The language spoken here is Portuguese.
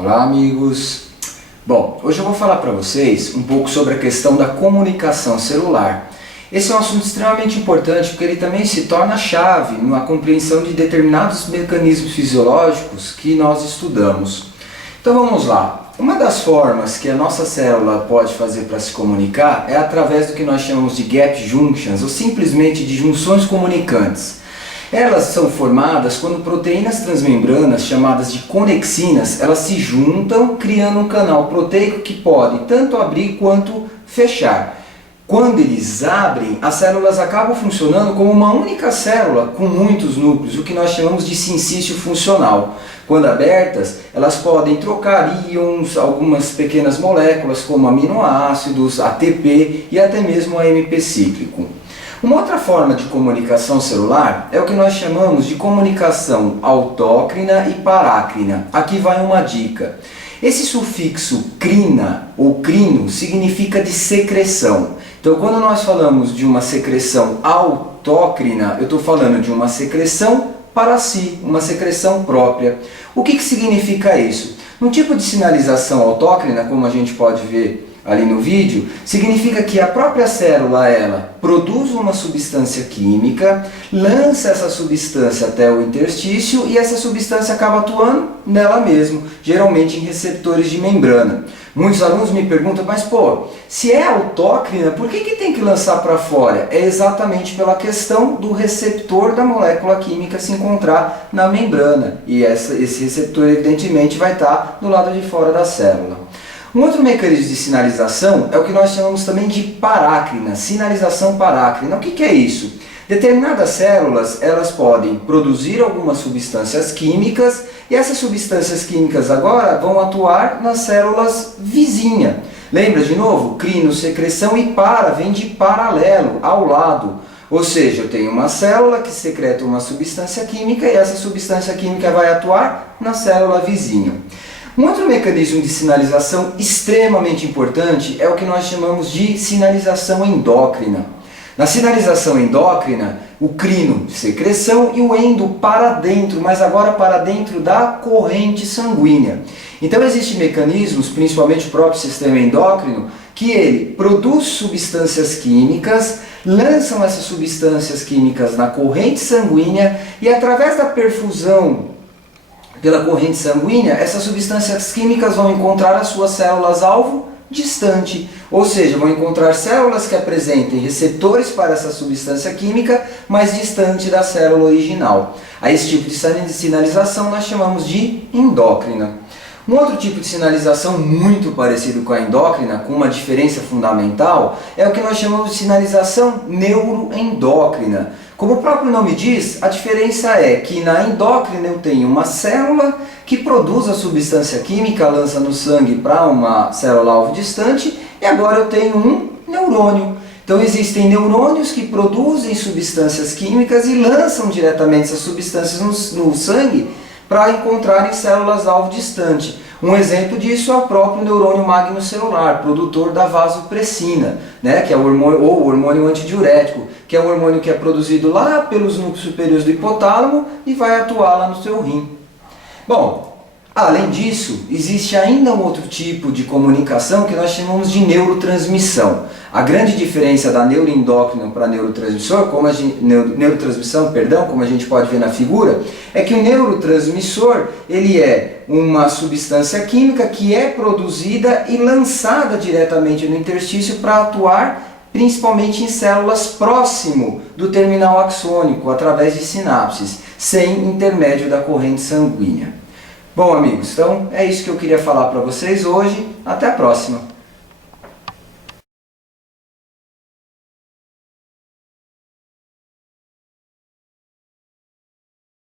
Olá, amigos! Bom, hoje eu vou falar para vocês um pouco sobre a questão da comunicação celular. Esse é um assunto extremamente importante porque ele também se torna chave na compreensão de determinados mecanismos fisiológicos que nós estudamos. Então vamos lá. Uma das formas que a nossa célula pode fazer para se comunicar é através do que nós chamamos de gap junctions, ou simplesmente de junções comunicantes. Elas são formadas quando proteínas transmembranas, chamadas de conexinas, elas se juntam, criando um canal proteico que pode tanto abrir quanto fechar. Quando eles abrem, as células acabam funcionando como uma única célula com muitos núcleos, o que nós chamamos de sincício funcional. Quando abertas, elas podem trocar íons, algumas pequenas moléculas como aminoácidos, ATP e até mesmo AMP cíclico. Uma outra forma de comunicação celular é o que nós chamamos de comunicação autócrina e parácrina. Aqui vai uma dica. Esse sufixo crina ou crino significa de secreção. Então, quando nós falamos de uma secreção autócrina, eu estou falando de uma secreção para si, uma secreção própria. O que significa isso? No tipo de sinalização autócrina, como a gente pode ver ali no vídeo, significa que a própria célula ela produz uma substância química, lança essa substância até o interstício e essa substância acaba atuando nela mesma, geralmente em receptores de membrana. Muitos alunos me perguntam, mas se é autócrina, por que tem que lançar para fora? É exatamente pela questão do receptor da molécula química se encontrar na membrana. E esse receptor evidentemente vai estar do lado de fora da célula. Um outro mecanismo de sinalização é o que nós chamamos também de parácrina, sinalização parácrina. O que é isso? Determinadas células elas podem produzir algumas substâncias químicas e essas substâncias químicas agora vão atuar nas células vizinhas. Lembra de novo? Crino, secreção e para, vem de paralelo, ao lado. Ou seja, eu tenho uma célula que secreta uma substância química e essa substância química vai atuar na célula vizinha. Um outro mecanismo de sinalização extremamente importante é o que nós chamamos de sinalização endócrina. Na sinalização endócrina, o crino, secreção, e o endo para dentro, mas agora para dentro da corrente sanguínea. Então existem mecanismos, principalmente o próprio sistema endócrino, que ele produz substâncias químicas, lançam essas substâncias químicas na corrente sanguínea e através da perfusão pela corrente sanguínea, essas substâncias químicas vão encontrar as suas células-alvo distante, ou seja, vão encontrar células que apresentem receptores para essa substância química, mas distante da célula original. A esse tipo de sinalização nós chamamos de endócrina. Um outro tipo de sinalização muito parecido com a endócrina, com uma diferença fundamental, é o que nós chamamos de sinalização neuroendócrina. Como o próprio nome diz, a diferença é que na endócrina eu tenho uma célula que produz a substância química, lança no sangue para uma célula-alvo distante, e agora eu tenho um neurônio. Então existem neurônios que produzem substâncias químicas e lançam diretamente essas substâncias no sangue para encontrarem células-alvo distante. Um exemplo disso é o próprio neurônio magnocelular, produtor da vasopressina, que é o hormônio, ou hormônio antidiurético, que é um hormônio que é produzido lá pelos núcleos superiores do hipotálamo e vai atuar lá no seu rim. Bom, além disso, existe ainda um outro tipo de comunicação que nós chamamos de neurotransmissão. A grande diferença da neuroendócrina para neurotransmissor, como a gente pode ver na figura, é que o neurotransmissor ele é uma substância química que é produzida e lançada diretamente no interstício para atuar principalmente em células próximo do terminal axônico, através de sinapses, sem intermédio da corrente sanguínea. Bom, amigos, então é isso que eu queria falar para vocês hoje. Até a próxima!